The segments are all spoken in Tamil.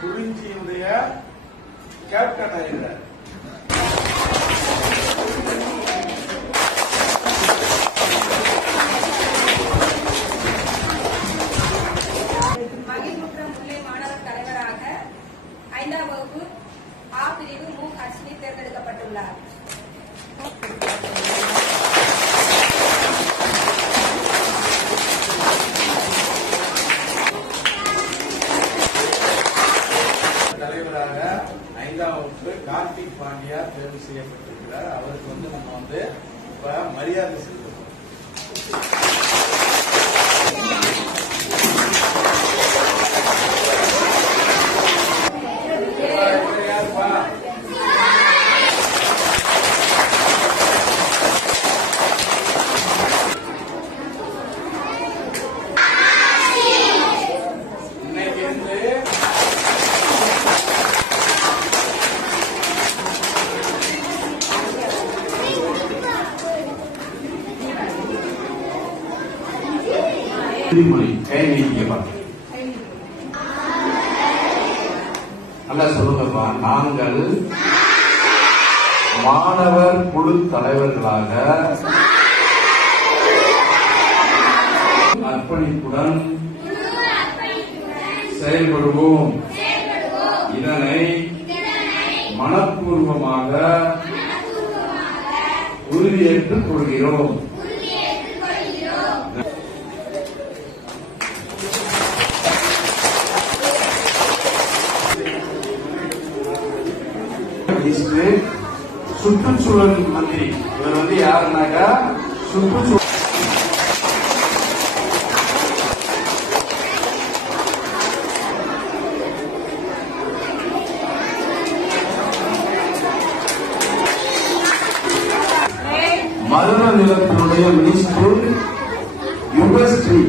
குறிஞ்சியுடைய கேப்டன் ஆகிறார். மகிழ்முற்றம் உள்ளே மாணவர் தலைவராக 5ஆம் வகுப்பு ஆ பிரிவு மு. ஹர்ஷினி தேர்ந்தெடுக்கப்பட்டுள்ளார். தலைவராக 5ஆம் வகுப்பு கார்த்திக் பாண்டியா தேர்வு செய்யப்பட்டிருக்கிறார். அவருக்கு நம்ம இப்ப மரியாதை செலுத்தணும். நல்லா சொல்லுங்கப்பா. நாங்கள் மாணவர் குழு தலைவர்களாக அர்ப்பணிப்புடன் செயல்படுவோம். இதனை மனப்பூர்வமாக உறுதியேற்றுக் கொள்கிறோம். சுற்றுச்சூழல் மந்திரி இவர் யாருன்னாக்கா சுற்றுச்சூழல் மதுர நிலத்தினுடைய minister யுகஸ்ரீ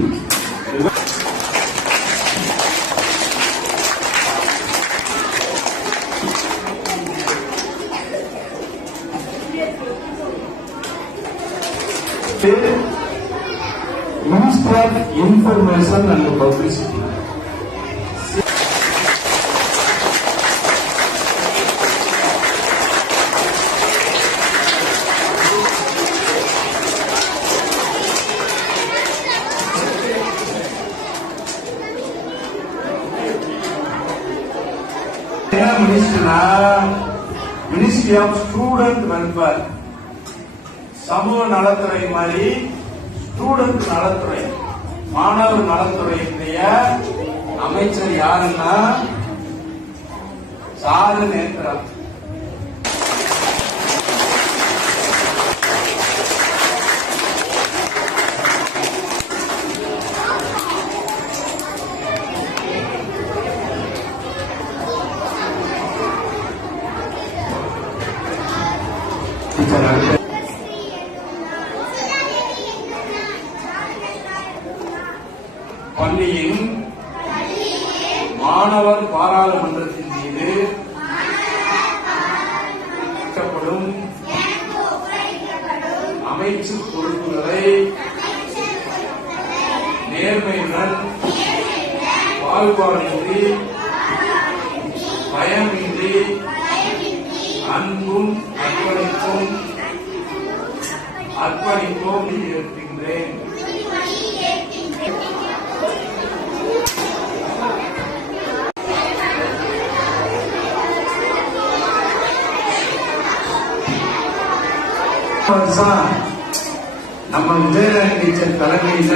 Minister of Information and Publicity. Ministry of Student Welfare. சமூக நலத்துறை மாதிரி ஸ்டூடெண்ட் நலத்துறை, மாணவர் நலத்துறையினுடைய அமைச்சர் யாருன்னா சாரு நேத்ரா. பள்ளியின் மாணவர் பாராளுமன்றத்தின் மீது அமைச்சு பொறுப்புகளை நேர்மையுடன் பாகுபாடின்றி பயமின்றி அன்பும் அர்ப்பணிப்போம் ஏற்கின்றேன். நம்ம விஜயராணி டீச்சர் தலைமையில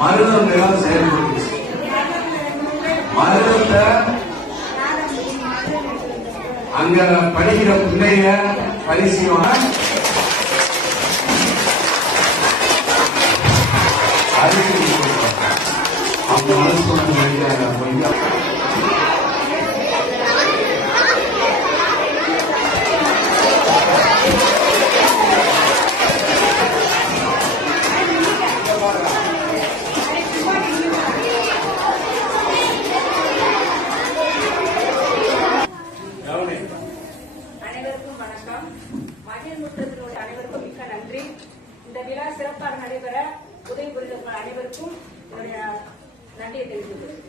மருதம் நிலம் செயல்படுச்சு. மருதத்தை அங்க படிக்கிற பிள்ளைங்க பரிசீலனை அவங்க மனசு மகிழ்முற்றத்தினுடைய அனைவருக்கும் மிக்க நன்றி. இந்த விழா சிறப்பாக நடைபெற உதவி புரிந்த அனைவருக்கும் என்னுடைய நன்றியை தெரிவித்துக் கொள்கிறேன்.